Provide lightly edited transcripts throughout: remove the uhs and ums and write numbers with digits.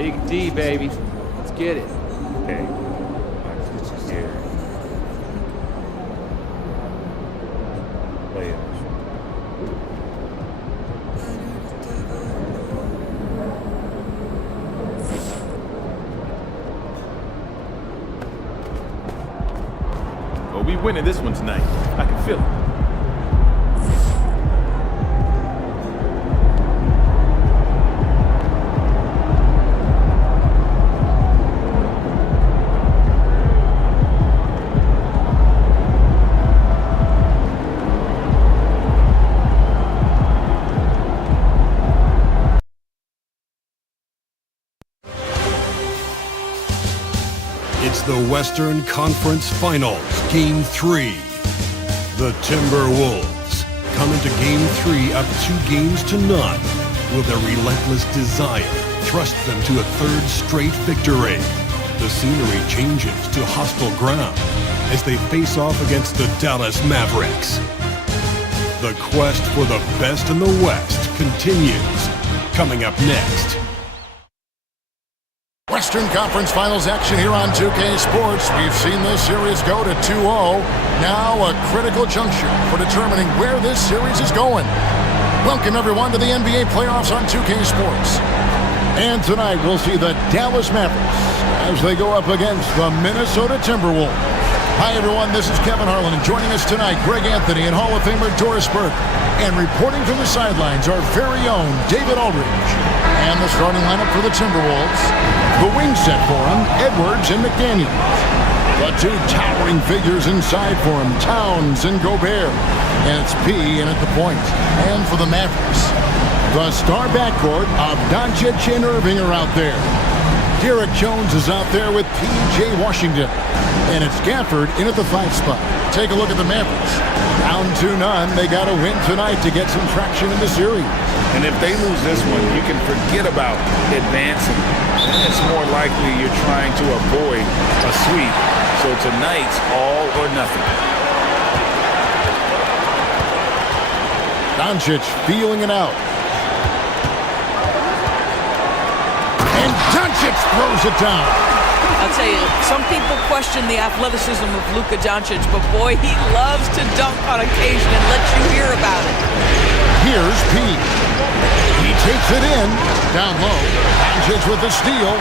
Big D, baby. Let's get it. Okay. Here. Play it. Oh, we winning this one tonight. I can feel it. It's the Western Conference Finals, Game 3. The Timberwolves come into Game 3 up 2-0. Will their relentless desire thrust them to a third straight victory? The scenery changes to hostile ground as they face off against the Dallas Mavericks. The quest for the best in the West continues. Coming up next. Western Conference Finals action here on 2K Sports. We've seen this series go to 2-0. Now a critical juncture for determining where this series is going. Welcome everyone to the NBA playoffs on 2K Sports. And tonight we'll see the Dallas Mavericks as they go up against the Minnesota Timberwolves. Hi everyone, this is Kevin Harlan, and joining us tonight, Greg Anthony and Hall of Famer Doris Burke. And reporting from the sidelines, our very own David Aldridge. And the starting lineup for the Timberwolves. The wing set for him, Edwards and McDaniels. The two towering figures inside for him, Towns and Gobert. And it's P in at the point. And for the Mavericks, the star backcourt of Doncic and Irving are out there. Derek Jones is out there with P.J. Washington. And it's Gafford in at the 5 spot. Take a look at the Mavericks. Down 2-0, they got to win tonight to get some traction in the series. And if they lose this one, you can forget about advancing. It's more likely you're trying to avoid a sweep. So tonight's all or nothing. Doncic feeling it out. And Doncic throws it down. I'll tell you, some people question the athleticism of Luka Doncic, but boy, he loves to dunk on occasion and let you hear about it. Here's P. He takes it in. Down low. Doncic with the steal.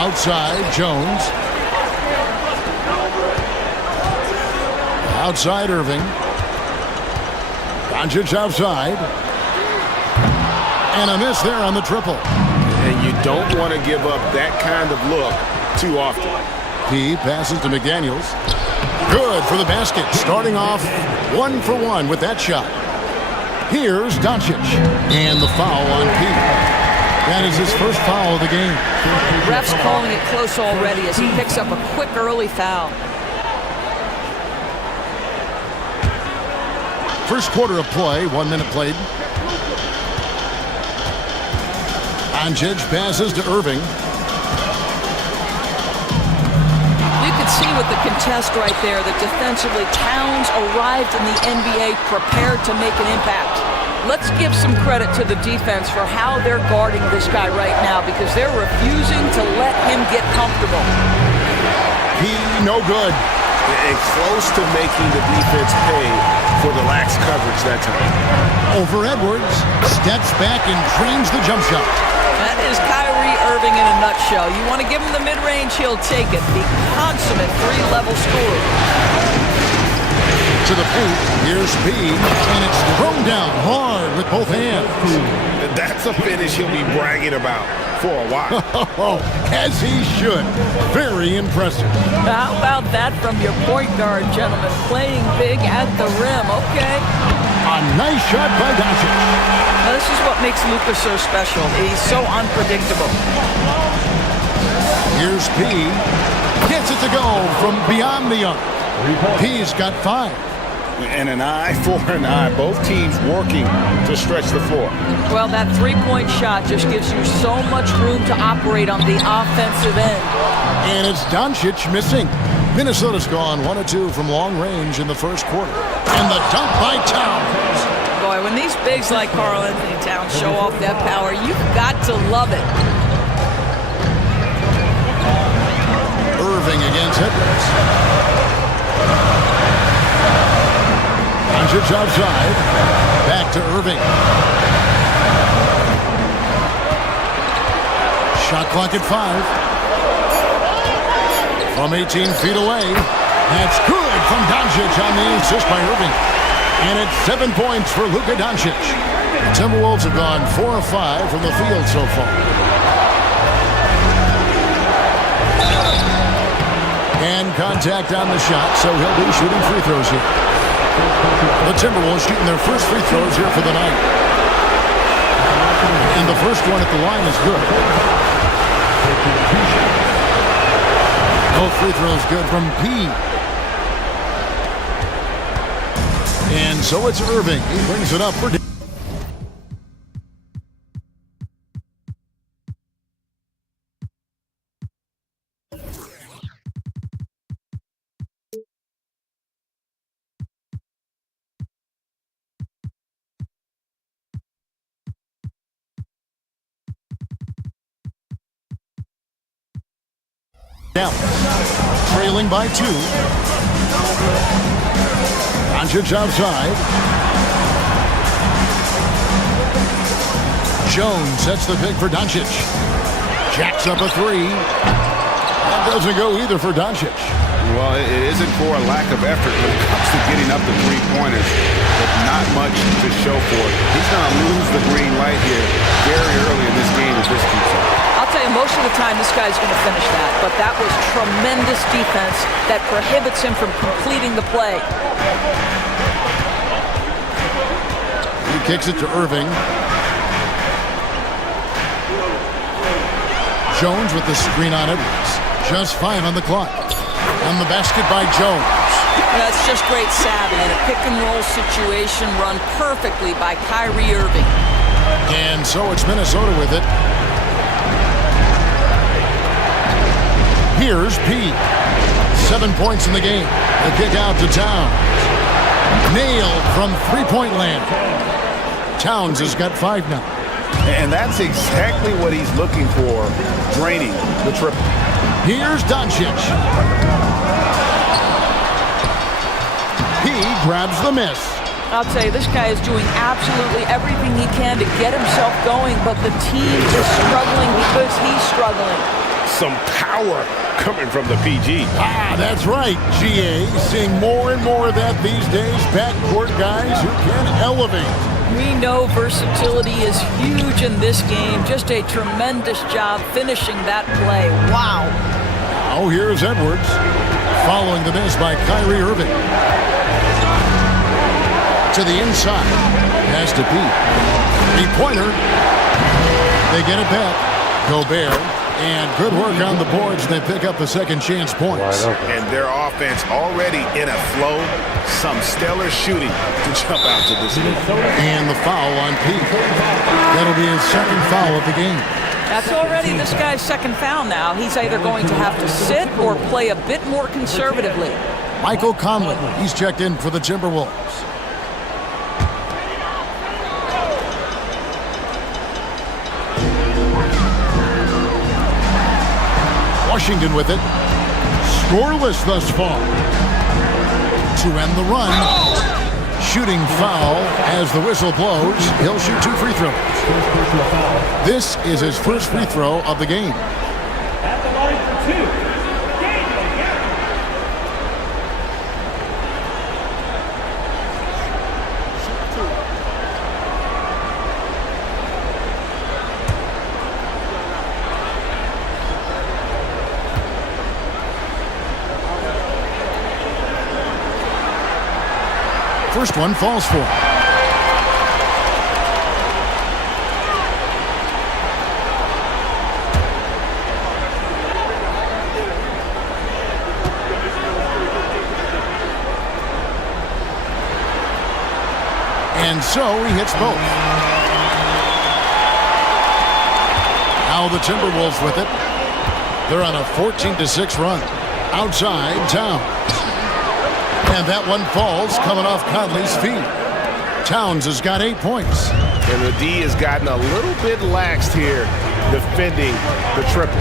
Outside, Jones. Outside, Irving. Doncic outside. And a miss there on the triple. And you don't want to give up that kind of look too often. P passes to McDaniels. Good for the basket. Starting off 1 for 1 with that shot. Here's Doncic. And the foul on P. That is his first foul of the game. Ref's calling it close already as he picks up a quick early foul. First quarter of play, 1 minute played. Doncic passes to Irving. You could see with the contest right there that defensively Towns arrived in the NBA prepared to make an impact. Let's give some credit to the defense for how they're guarding this guy right now because they're refusing to let him get comfortable. He no good. And close to making the defense pay for the lax coverage that time. Over Edwards. Steps back and trains the jump shot. That is Kyrie Irving in a nutshell. You want to give him the mid-range, he'll take it. The consummate 3-level scorer. To the paint, here's P, and it's thrown down hard with both hands. That's a finish he'll be bragging about for a while. As he should. Very impressive. How about that from your point guard, gentlemen? Playing big at the rim, okay? A nice shot by Doncic. Now, this is what makes Luka so special. He's so unpredictable. Here's P. Gets it to go from beyond the arc. P's got 5. And an eye for an eye. Both teams working to stretch the floor. Well, that three-point shot just gives you so much room to operate on the offensive end. And it's Doncic missing. Minnesota's gone 1 of 2 from long range in the first quarter. And the dunk by Towns. boy, when these bigs like Karl Anthony Towns show off that power, you've got to love it. Irving against Edwards. Doncic outside. Back to Irving. Shot clock at 5. From 18 feet away. That's good from Doncic on the assist by Irving. And it's 7 points for Luka Doncic. The Timberwolves have gone 4 of 5 from the field so far. And contact on the shot, so he'll be shooting free throws here. The Timberwolves shooting their first free throws here for the night. And the first one at the line is good. No free throws good from P. And so it's Irving. He brings it up for... Now, trailing by 2. Doncic outside. Jones sets the pick for Doncic. Jacks up a 3. That doesn't go either for Doncic. Well, it isn't for a lack of effort when it comes to getting up the three-pointers, but not much to show for it. He's going to lose the green light here very early in this game if this keeps up. I'll tell you, most of the time this guy's going to finish that, but that was tremendous defense that prohibits him from completing the play. He kicks it to Irving. Jones with the screen on Edwards. Just 5 on the clock. On the basket by Jones. That's just great savvy in a pick-and-roll situation run perfectly by Kyrie Irving. And so it's Minnesota with it. Here's P. 7 points in the game. The kick out to Towns. Nailed from three-point land. Towns has got 5 now. And that's exactly what he's looking for, draining the triple. Here's Doncic. He grabs the miss. I'll tell you, this guy is doing absolutely everything he can to get himself going, but the team is struggling because he's struggling. Some power coming from the PG. Ah, that's right, GA. Seeing more and more of that these days. Backcourt guys who can elevate. We know versatility is huge in this game. Just a tremendous job finishing that play. Wow. Now here's Edwards. Following the miss by Kyrie Irving. To the inside. Has to be. 3-pointer. They get it back. Gobert. And good work on the boards. They pick up the second chance points. And their offense already in a flow. Some stellar shooting to jump out to this lead. And the foul on Pete. That'll be his second foul of the game. That's already this guy's second foul now. He's either going to have to sit or play a bit more conservatively. Michael Conley. He's checked in for the Timberwolves. Washington with it. Scoreless thus far. To end the run. Shooting foul as the whistle blows. He'll shoot 2 free throws. This is his first free throw of the game. At the line for 2. First one falls for. And so he hits both. Now the Timberwolves with it. They're on a 14-6 run. Outside, Towns. And that one falls, coming off Conley's feet. Towns has got 8 points. And the D has gotten a little bit laxed here defending the triple.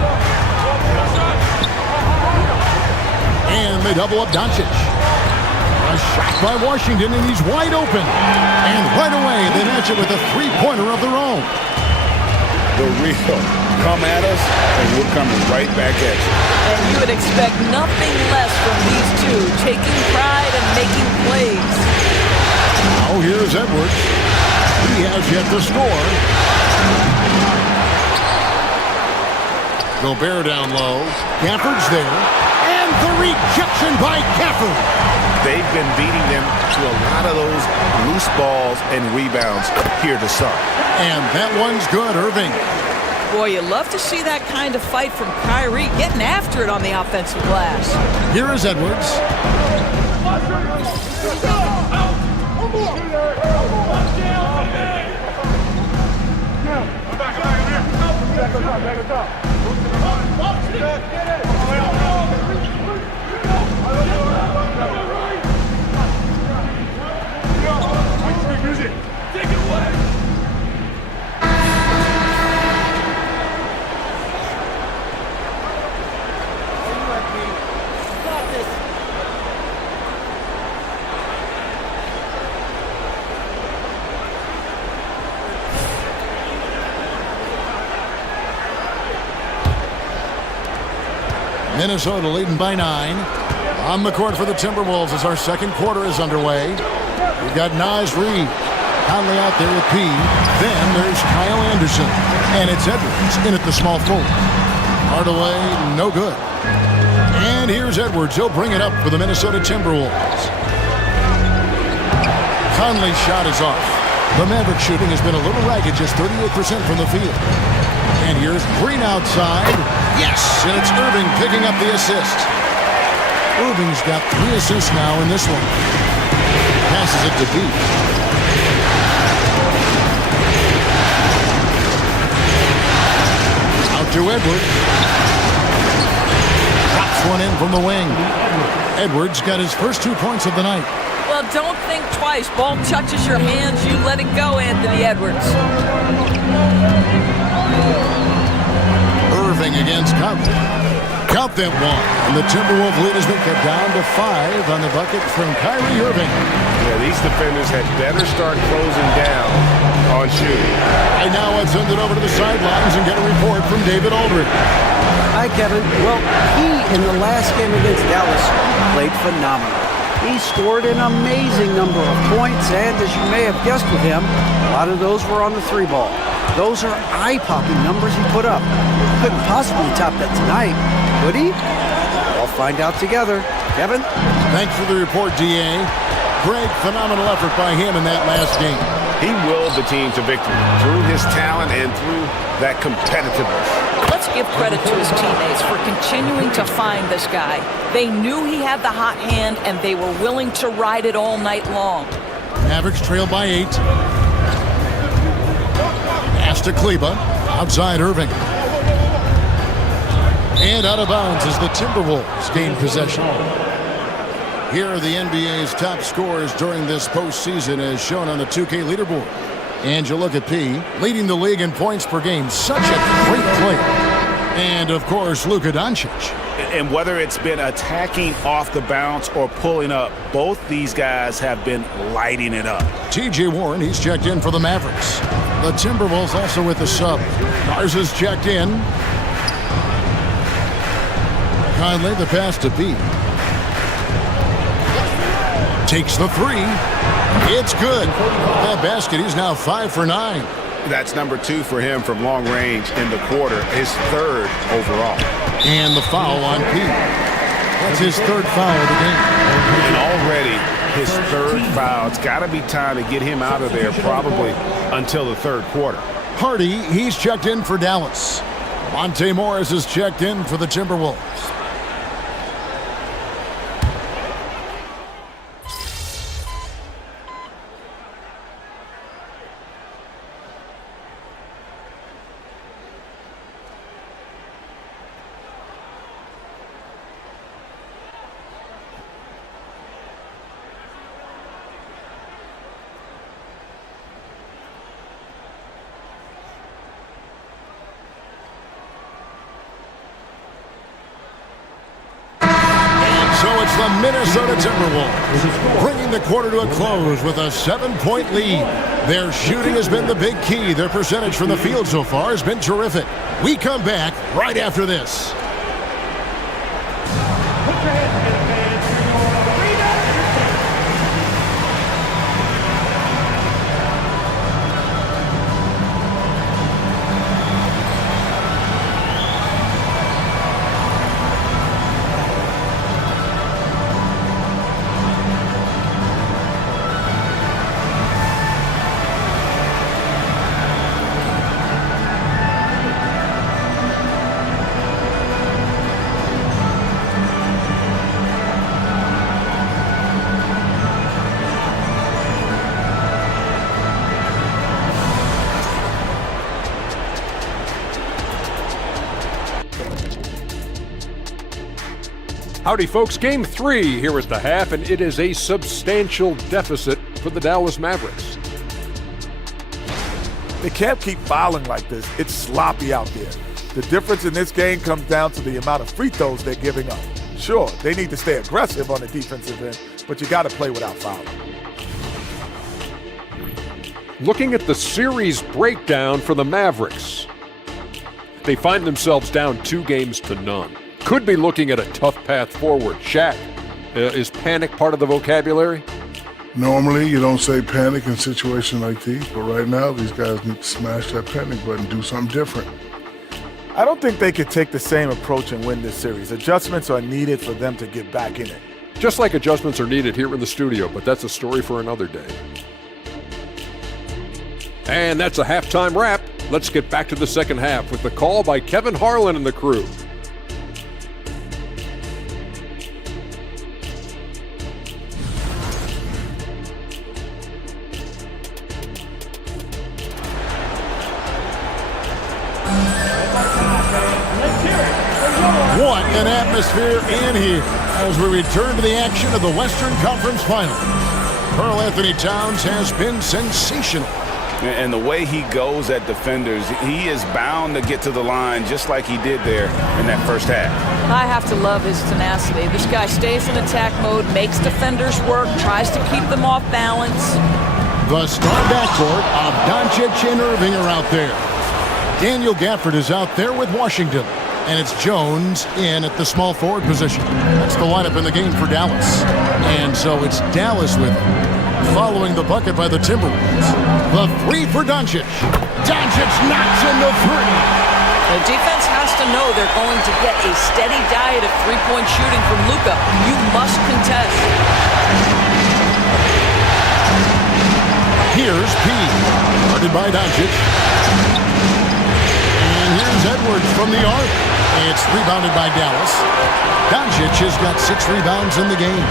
And they double up Doncic. A shot by Washington, and he's wide open. And right away, they match it with a three-pointer of their own. The real come at us, and we're coming right back at you. And you would expect nothing less from these two, taking pride and making plays. Now here's Edwards. He has yet to score. Gobert down low. Gafford's there. And the rejection by Gafford. They've been beating them to a lot of those loose balls and rebounds here to start. And that one's good, Irving. Boy, you love to see that kind of fight from Kyrie, getting after it on the offensive glass. Here is Edwards. Minnesota leading by 9. On the court for the Timberwolves as our second quarter is underway. We've got Naz Reid. Conley out there with P. Then there's Kyle Anderson. And it's Edwards in at the small forward. Hardaway, no good. And here's Edwards. He'll bring it up for the Minnesota Timberwolves. Conley's shot is off. The Maverick shooting has been a little ragged, just 38% from the field. And here's Green outside. Yes, and it's Irving picking up the assist. Irving's got 3 assists now in this one. Passes it to Beat. Out to Edwards. Drops one in from the wing. Edwards got his first 2 points of the night. Well, don't think twice. Ball touches your hands, you let it go, Anthony Edwards. Irving against Conley. Count them one. And the Timberwolves lead has been cut down to 5 on the bucket from Kyrie Irving. Yeah, these defenders had better start closing down on shooting. And now let's send it over to the sidelines and get a report from David Aldridge. Hi, Kevin. Well, he, in the last game against Dallas, played phenomenal. He scored an amazing number of points, and as you may have guessed with him, a lot of those were on the 3 ball. Those are eye-popping numbers he put up. Couldn't possibly top that tonight, could he? We'll find out together. Kevin? Thanks for the report, D.A. Great, phenomenal effort by him in that last game. He willed the team to victory through his talent and through that competitiveness. Let's give credit to his teammates for continuing to find this guy. They knew he had the hot hand, and they were willing to ride it all night long. Mavericks trail by 8. Pass to Kleba. Outside Irving. And out of bounds as the Timberwolves gain possession. Here are the NBA's top scorers during this postseason as shown on the 2K leaderboard. And you look at P, leading the league in points per game. Such a great player. And, of course, Luka Doncic. And whether it's been attacking off the bounce or pulling up, both these guys have been lighting it up. T.J. Warren, he's checked in for the Mavericks. The Timberwolves also with the sub. Garza's checked in. Conley, the pass to P. Takes the 3. It's good. That basket, he's now 5 for 9. That's number 2 for him from long range in the quarter, his 3rd overall. And the foul on P. That's his 3rd foul of the game. And already his 3rd foul. It's got to be time to get him out of there probably until the 3rd quarter. Hardy, he's checked in for Dallas. Monte Morris is checked in for the Timberwolves. the Minnesota Timberwolves, bringing the quarter to a close with a 7-point lead. Their shooting has been the big key. Their percentage from the field so far has been terrific. We come back right after this. Put your hands together, fans, for your rebound. Howdy, folks. Game 3 here at the half, and it is a substantial deficit for the Dallas Mavericks. They can't keep fouling like this. It's sloppy out there. The difference in this game comes down to the amount of free throws they're giving up. Sure, they need to stay aggressive on the defensive end, but you got to play without fouling. Looking at the series breakdown for the Mavericks, they find themselves down 2-0. Could be looking at a tough path forward. Shaq, is panic part of the vocabulary? Normally, you don't say panic in situations like these, but right now, these guys need to smash that panic button, do something different. I don't think they could take the same approach and win this series. Adjustments are needed for them to get back in it. Just like adjustments are needed here in the studio, but that's a story for another day. And that's a halftime wrap. Let's get back to the second half with the call by Kevin Harlan and the crew. What an atmosphere in here as we return to the action of the Western Conference Finals. Karl Anthony Towns has been sensational. And the way he goes at defenders, he is bound to get to the line just like he did there in that first half. I have to love his tenacity. This guy stays in attack mode, makes defenders work, tries to keep them off balance. The star backcourt of Doncic and Irving are out there. Daniel Gafford is out there with Washington. And it's Jones in at the small forward position. That's the lineup in the game for Dallas. And so it's Dallas with him, following the bucket by the Timberwolves. The three for Doncic. Doncic knocks in the three. The defense has to know they're going to get a steady diet of three-point shooting from Luka. You must contest. Here's P. Guarded by Doncic. And here's Edwards from the arc. It's rebounded by Dallas. Doncic has got 6 rebounds in the game.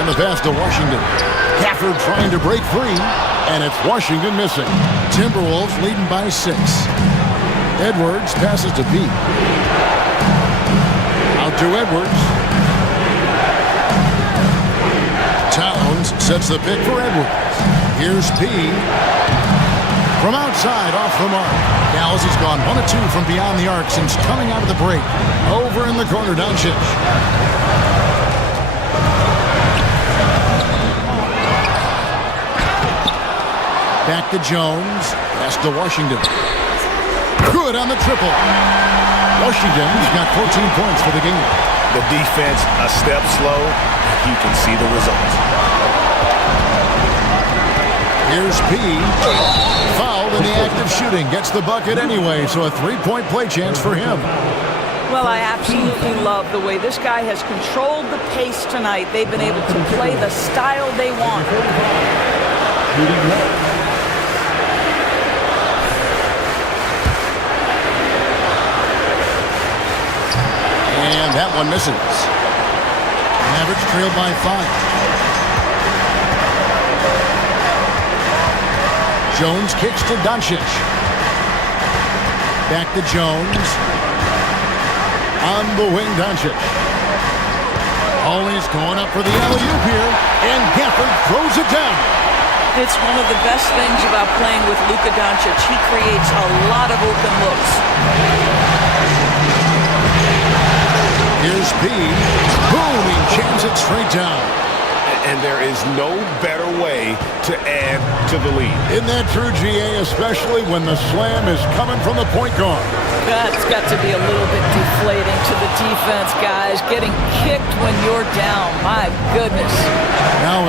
And the pass to Washington. Gafford trying to break free, and it's Washington missing. Timberwolves leading by 6. Edwards passes to P. Out to Edwards. Towns sets the pick for Edwards. Here's P. From outside, off the mark. Dallas has gone 1 of 2 from beyond the arc since coming out of the break. Over in the corner, Doncic. Back to Jones. Pass to Washington. Good on the triple. Washington's got 14 points for the game. The defense a step slow. You can see the results. Here's P. Fouled in the act of shooting. Gets the bucket anyway, so a 3-point play chance for him. Well, I absolutely love the way this guy has controlled the pace tonight. They've been able to play the style they want. And that one misses. Mavericks trailed by 5. Jones kicks to Doncic. Back to Jones. On the wing, Doncic. Always going up for the alley-oop here, and Gafford throws it down. It's one of the best things about playing with Luka Doncic. He creates a lot of open looks. Here's P. Booming it straight down. And there is no better way to add to the lead. Isn't that true, GA, especially when the slam is coming from the point guard? That's got to be a little bit deflating to the defense, guys. Getting kicked when you're down. My goodness. Now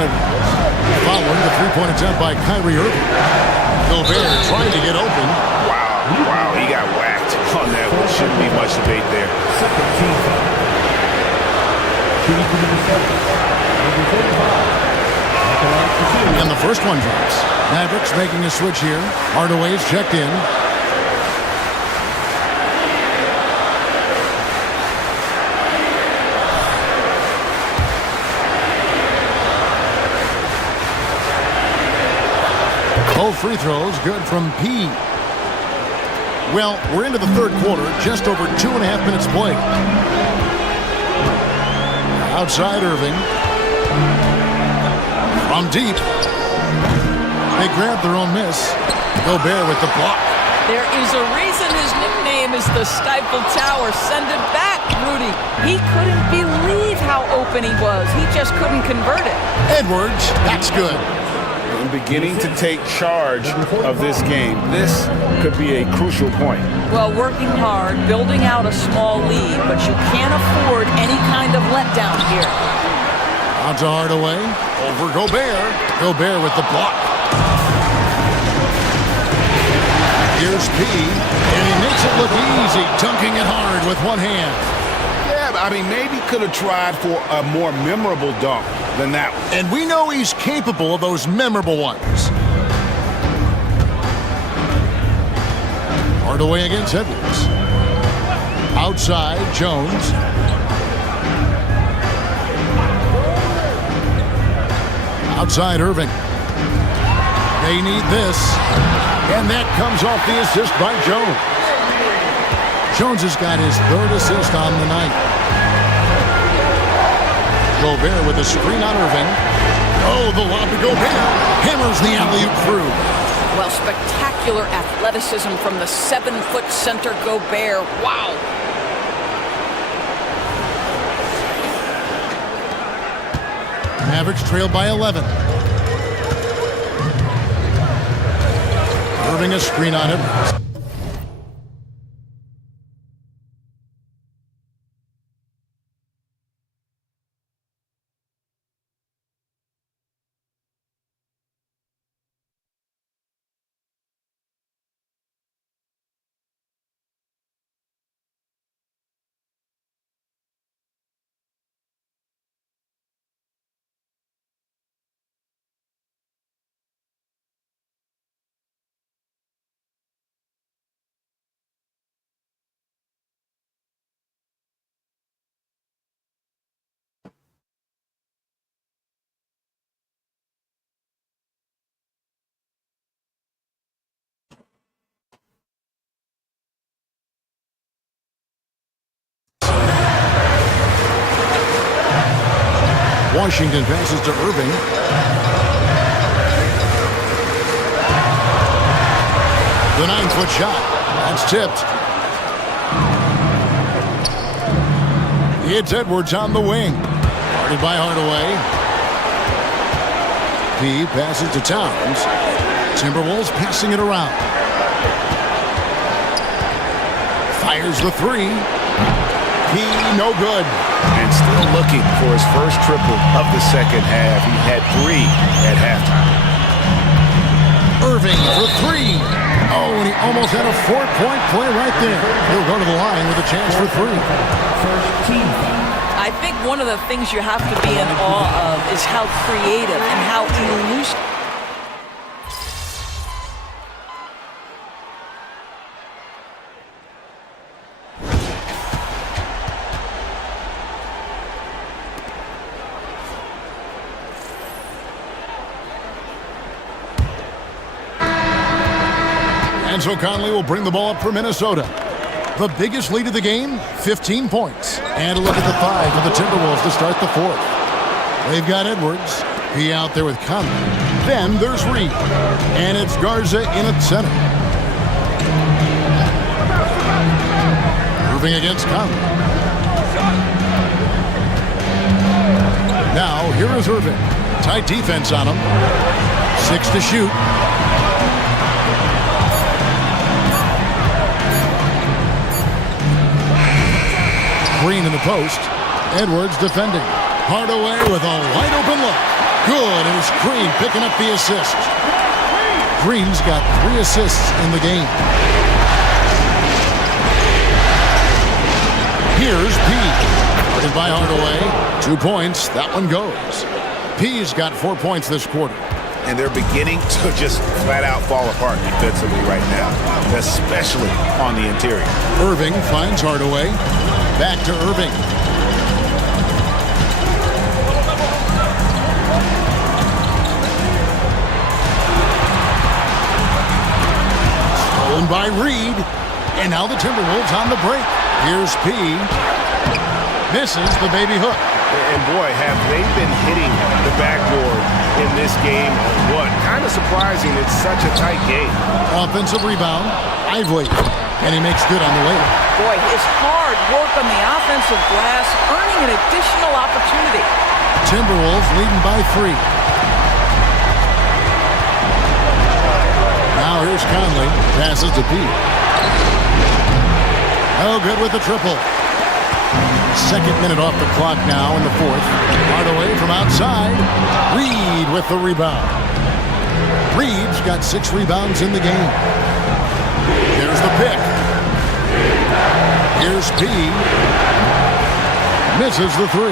following the three-point attempt by Kyrie Irving. Gobert trying to get open. Wow, he got whacked on that one. Shouldn't be much debate there. And the first one drops. Mavericks making a switch here. Hardaway's checked in. Both free throws good from P. Well, we're into the third quarter, just over 2.5 minutes played. Outside Irving. From deep. They grab their own miss. Gobert with the block. There is a reason his nickname is the Stifle Tower. Send it back, Rudy. He couldn't believe how open he was. He just couldn't convert it. Edwards, that's good. I'm beginning to take charge of this game. This could be a crucial point. Well, working hard, building out a small lead, but you can't afford any kind of letdown here. Out to Hardaway. Over Gobert. Gobert with the block. Here's P. And he makes it look easy, dunking it hard with one hand. Yeah, I mean, maybe could have tried for a more memorable dunk than that one. And we know he's capable of those memorable ones. Hardaway against Edwards. Outside, Jones. Outside, Irving. They need this. And that comes off the assist by Jones. Jones has got his third assist on the night. Gobert with a screen on Irving. Oh, the lob to Gobert. Hammers the alley-oop through. Well, spectacular athleticism from the 7-foot center Gobert. Wow. Mavericks trailed by 11. Irving a screen on Edwards. Washington passes to Irving. The 9-foot shot. That's tipped. It's Edwards on the wing. Guarded by Hardaway. P passes to Towns. Timberwolves passing it around. Fires the three. P no good. And still looking for his first triple of the second half. He had 3 at halftime. Irving for 3. Oh, and he almost had a 4-point play right there. He'll go to the line with a chance for 3. I think one of the things you have to be in awe of is how creative and how elusive. So Conley will bring the ball up for Minnesota. The biggest lead of the game, 15 points. And a look at the 5 for the Timberwolves to start the 4th. They've got Edwards. He out there with Conley. Then there's Reed. And it's Garza in at center. Irving against Conley. Here is Irving. Tight defense on him. 6 to shoot. Green in the post. Edwards defending. Hardaway with a wide open look. Good, and it's Green picking up the assist. Green's got 3 assists in the game. Here's P. Guarded by Hardaway. 2 points. That one goes. P's got 4 points this quarter. And they're beginning to just flat out fall apart defensively right now, especially on the interior. Irving finds Hardaway. Back to Irving. Stolen by Reed. And now the Timberwolves on the break. Here's P. Misses the baby hook. And boy, have they been hitting the backboard in this game or what? Kind of surprising. It's such a tight game. Offensive rebound. Ively. And he makes good on the way. Boy, his hard work on the offensive glass, earning an additional opportunity. Timberwolves leading by 3. Now here's Conley. Passes to Pete. Oh, good with the triple. 2nd minute off the clock now in the 4th. Hardaway from outside. Reed with the rebound. Reed's got 6 rebounds in the game. Here's the pick. Here's P. Misses the 3.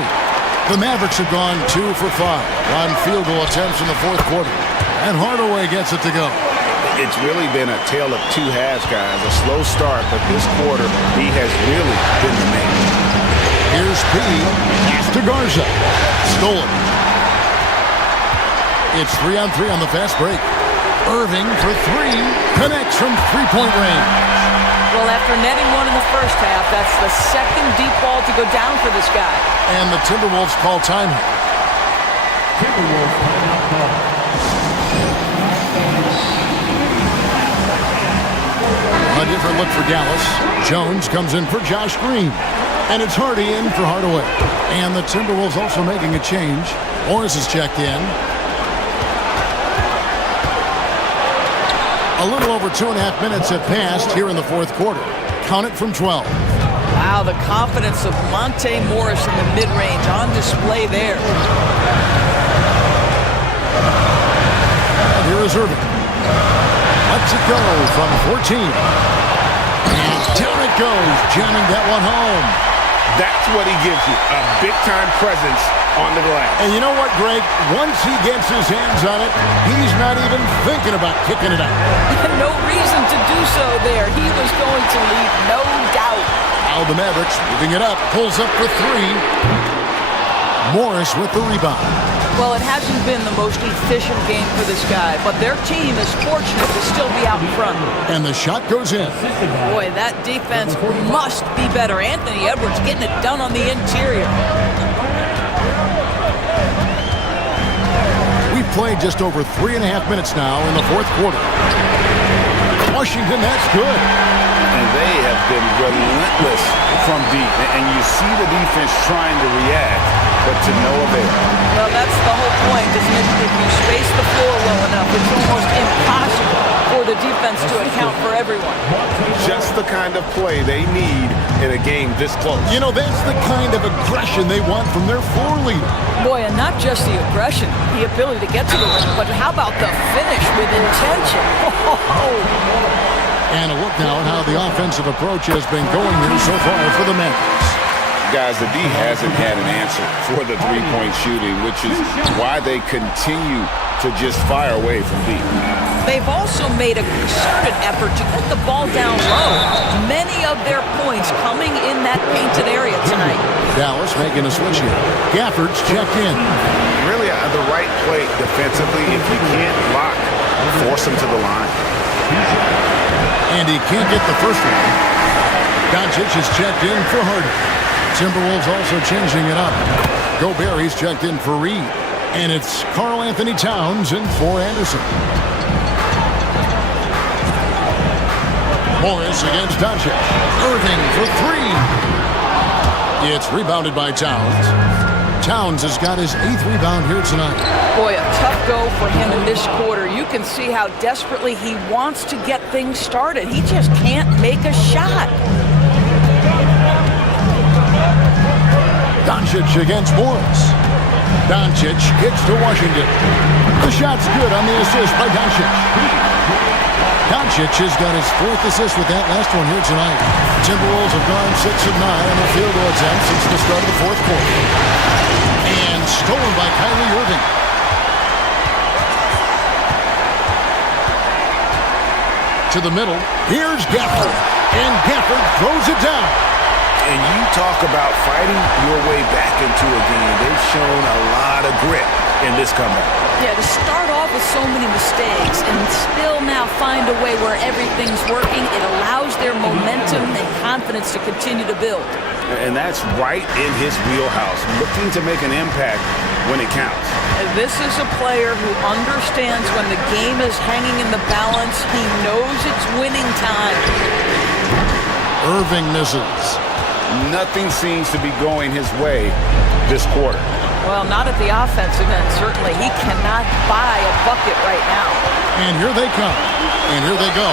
The Mavericks have gone 2 for 5 on field goal attempts in the 4th quarter. And Hardaway gets it to go. It's really been a tale of 2 halves, guys. A slow start, but this quarter, he has really been the man. Here's P. Pass to Garza. Stolen. It's 3-on-3 on the fast break. Irving for 3. Connects from 3-point range. Well, after netting one in the first half, that's the 2nd deep ball to go down for this guy. And the Timberwolves call time. Timberwolves timeout call. A different look for Dallas. Jones comes in for Josh Green. And it's Hardy in for Hardaway. And the Timberwolves also making a change. Morris is checked in. A little over 2.5 minutes have passed here in the 4th quarter. Count it from 12. Wow, the confidence of Monte Morris in the mid-range on display there. And here is Irving. Lets it go from 14. And down it goes, jamming that one home. That's what he gives you, a big-time presence on the glass. And you know what, Greg? Once he gets his hands on it, he's not even thinking about kicking it out. No reason to do so there. He was going to leave, no doubt. Now the Mavericks moving it up, pulls up for 3. Morris with the rebound. Well, it hasn't been the most efficient game for this guy, but their team is fortunate to still be out front. And the shot goes in. Boy, that defense must be better. Anthony Edwards getting it done on the interior. We've played just over 3.5 minutes now in the 4th quarter. Washington, that's good. And they have been relentless from deep. And you see the defense trying to react, but to no avail. Well, that's the whole point, isn't it? If you space the floor well enough, it's almost impossible for the defense to account for everyone. Just the kind of play they need in a game this close. You know, that's the kind of aggression they want from their floor leader. Boy, and not just the aggression, the ability to get to the rim, but how about the finish with intention? And a look now at how the offensive approach has been going here so far for the Mavericks. Guys, the D hasn't had an answer for the three-point shooting, which is why they continue to just fire away from deep. They've also made a concerted effort to get the ball down low. Many of their points coming in that painted area tonight. Dallas making a switch here. Gafford's checked in. Really the right play defensively. If you can't block, force him to the line. And he can't get the first one. Doncic is checked in for Harden. Timberwolves also changing it up. Gobert, he's checked in for Reed. And it's Karl Anthony Towns in for Anderson. Morris against Doncic. Irving for 3. It's rebounded by Towns. Towns has got his 8th rebound here tonight. Boy, a tough go for him in this quarter. You can see how desperately he wants to get things started. He just can't make a shot. Doncic against Morris. Doncic kicks to Washington. The shot's good on the assist by Doncic. Doncic has got his 4th assist with that last one here tonight. Timberwolves have gone 6 of 9 on their field goal attempts since the start of the 4th quarter. And stolen by Kyrie Irving. To the middle. Here's Gafford. And Gafford throws it down. And you talk about fighting your way back into a game. They've shown a lot of grit in this comeback. Yeah, to start off with so many mistakes and still now find a way where everything's working, it allows their momentum and confidence to continue to build. And that's right in his wheelhouse, looking to make an impact when it counts. This is a player who understands when the game is hanging in the balance. He knows it's winning time. Irving misses. Nothing seems to be going his way this quarter. Well, not at the offensive end, certainly. He cannot buy a bucket right now. And here they come. And here they go.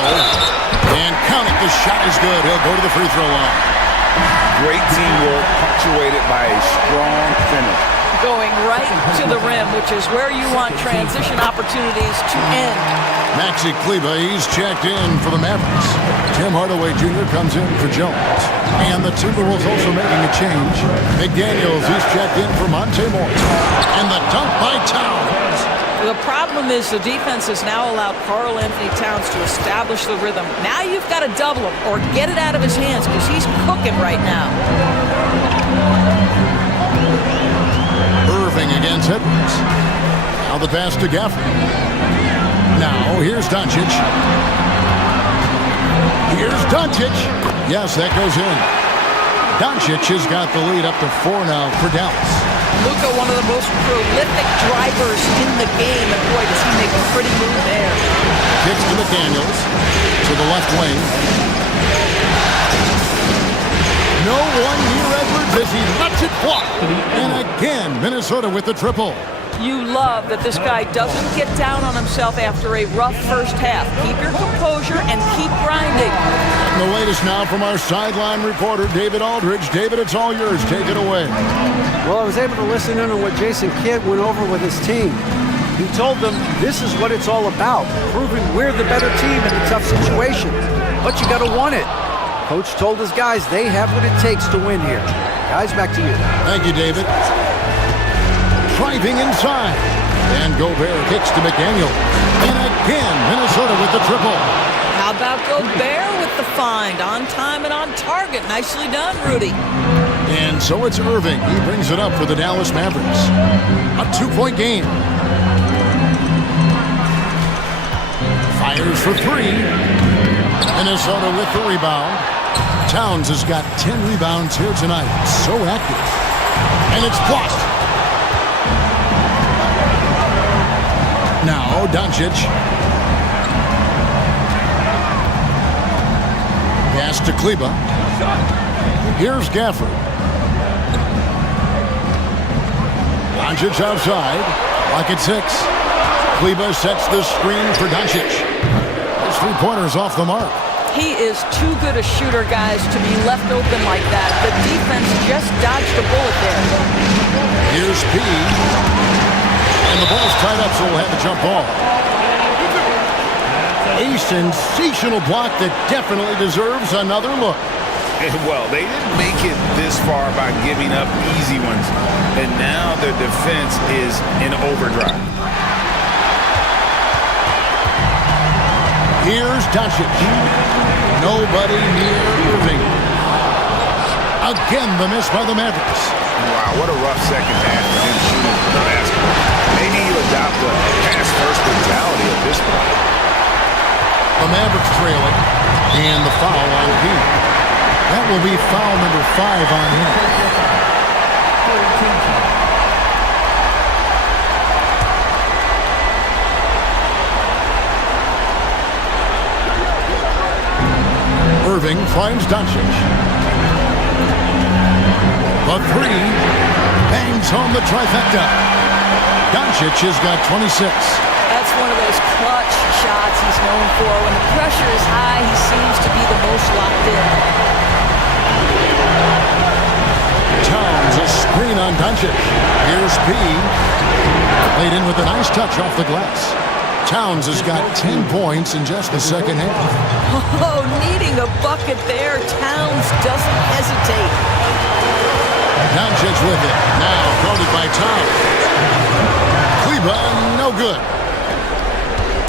And count it, the shot is good. He'll go to the free throw line. Great teamwork, punctuated by a strong finish. Going right to the rim, which is where you want transition opportunities to end. Maxi Kleber, he's checked in for the Mavericks. Tim Hardaway Jr. comes in for Jones. And the Timberwolves also making a change. McDaniels, he's checked in for Monte Morris. And the dunk by Towns. The problem is the defense has now allowed Karl Anthony Towns to establish the rhythm. Now you've got to double him or get it out of his hands because he's cooking right now. Irving against Edwards. Now the pass to Gafford. Now here's Doncic. Here's Doncic. Yes, that goes in. Doncic has got the lead up to 4 now for Dallas. Luka, one of the most prolific drivers in the game, and boy, does he make a pretty move there. Kicks to McDaniels, to the left wing. No one near Edwards as he lets it fly. And again, Minnesota with the triple. You love that this guy doesn't get down on himself after a rough first half. Keep your composure and keep grinding. The latest now from our sideline reporter, David Aldridge. David, it's all yours. Take it away. Well, I was able to listen in on what Jason Kidd went over with his team. He told them this is what it's all about, proving we're the better team in a tough situation. But you got to want it. Coach told his guys they have what it takes to win here. Guys, back to you. Thank you, David. Driving inside. And Gobert kicks to McDaniel. And again, Minnesota with the triple. How about Gobert with the find? On time and on target. Nicely done, Rudy. And so it's Irving. He brings it up for the Dallas Mavericks. A 2-point game. Fires for 3. Minnesota with the rebound. Towns has got 10 rebounds here tonight. So active. And it's blocked. Now Doncic. Pass to Kleber. Here's Gafford. Doncic outside. Lock at 6. Kleber sets the screen for Doncic. His 3-pointers off the mark. He is too good a shooter, guys, to be left open like that. The defense just dodged a bullet there. Here's P. And the ball's tied up, so we'll have a jump ball. A sensational block that definitely deserves another look. Well, they didn't make it this far by giving up easy ones. And now their defense is in overdrive. Here's Doncic. Nobody near Irving. Again, the miss by the Mavericks. Wow, what a rough second half for him shooting the basketball. Maybe you adopt the pass-first mentality at this point. The Mavericks trailing, and the foul on P. That will be foul number 5 on him. Irving finds Doncic. The 3, bangs home the trifecta. Doncic has got 26. That's one of those clutch shots he's known for. When the pressure is high, he seems to be the most locked in. Towns, a screen on Doncic. Here's P. Laid in with a nice touch off the glass. Towns has got 10 points in just the second half. Oh, needing a bucket there. Towns doesn't hesitate. Doncic with it. Now guarded by Towns. Kleba, no good.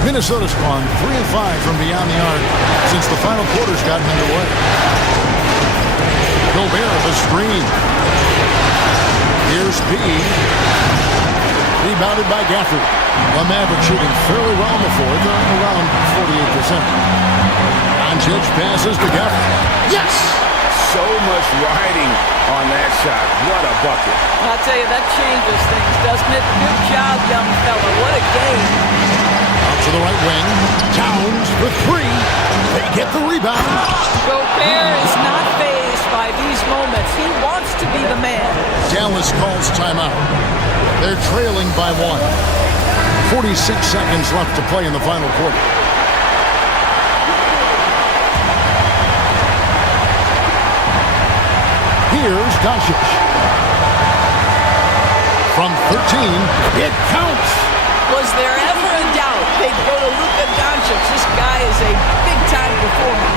Minnesota's gone 3 of 5 from beyond the arc since the final quarter's gotten underway. Gobert, the screen. Here's P. Rebounded by Gafford. The Mavericks shooting fairly well in the fourth, around 48%. Doncic passes to Gafford. Yes! So much riding on that shot. What a bucket. I'll tell you, that changes things, doesn't it? Good job, young fella. What a game. Out to the right wing. Towns with 3. They get the rebound. Gobert is not fazed by these moments. He wants to be the man. Dallas calls timeout. They're trailing by 1. 46 seconds left to play in the final quarter. Here's Doncic. From 13, it counts. Was there ever a doubt they'd go to Luka Doncic? This guy is a big-time performer.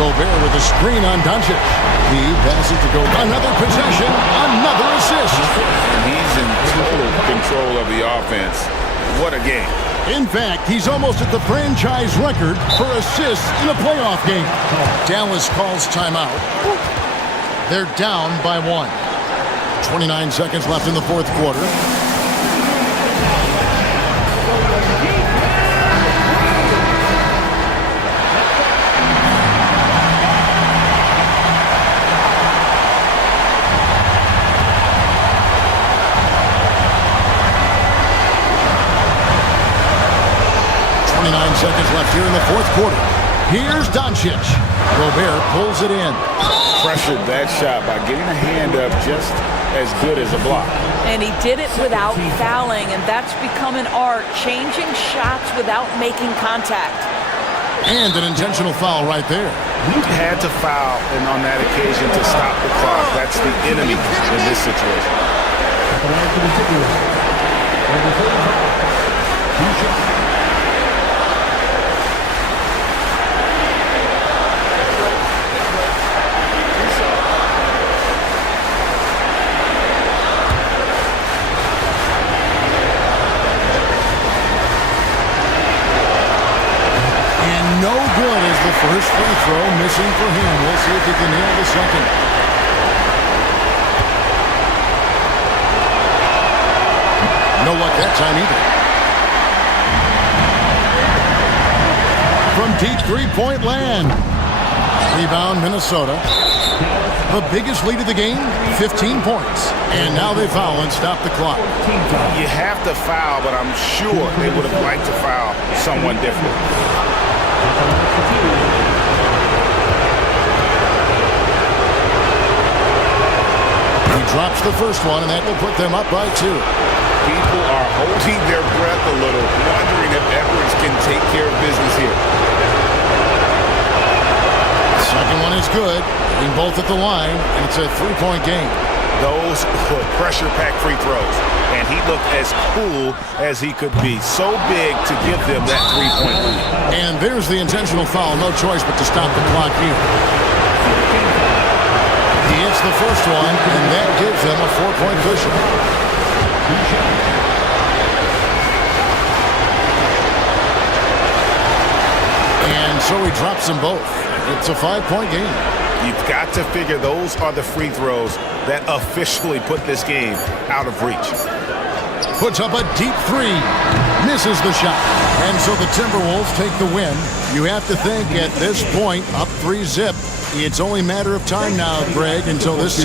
Gobert with a screen on Doncic. He passes to go. Another possession, another assist. And he's in total control of the offense. What a game. In fact, he's almost at the franchise record for assists in a playoff game. Dallas calls timeout. They're down by 1. 29 seconds left in the fourth quarter. Seconds left here in the fourth quarter. Here's Doncic. Gobert pulls it in. Pressured that shot by getting a hand up just as good as a block. And he did it without fouling, and that's become an art, changing shots without making contact. And an intentional foul right there. He had to foul, and on that occasion to stop the clock. That's the enemy in this situation. No good as the first free throw missing for him. We'll see if he can nail the second. No luck that time either. From deep three-point land. Rebound, Minnesota. The biggest lead of the game, 15 points. And now they foul and stop the clock. You have to foul, but I'm sure they would have liked to foul someone different. He drops the first one, and that will put them up by 2. People are holding their breath a little, wondering if Edwards can take care of business here. The second one is good. Hitting both at the line, and it's a 3-point game. Those were pressure-packed free throws, and he looked as cool as he could be. So big to give them that 3-point lead. And there's the intentional foul. No choice but to stop the clock here. He hits the first one, and that gives them a 4-point cushion. And so he drops them both. It's a 5-point game. You've got to figure those are the free throws that officially put this game out of reach. Puts up a deep 3. Misses the shot. And so the Timberwolves take the win. You have to think at this point, up 3-zip. It's only a matter of time now, Greg, until this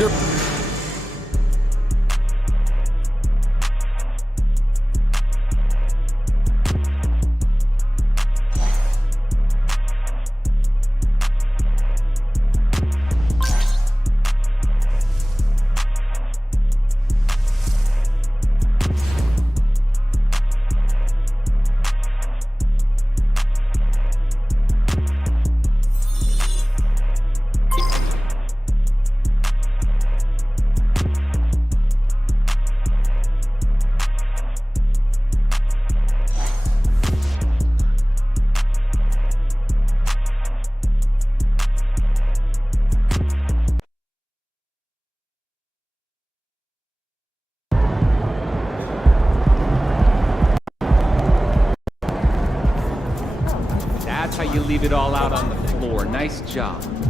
leave it all out on the floor. Nice job.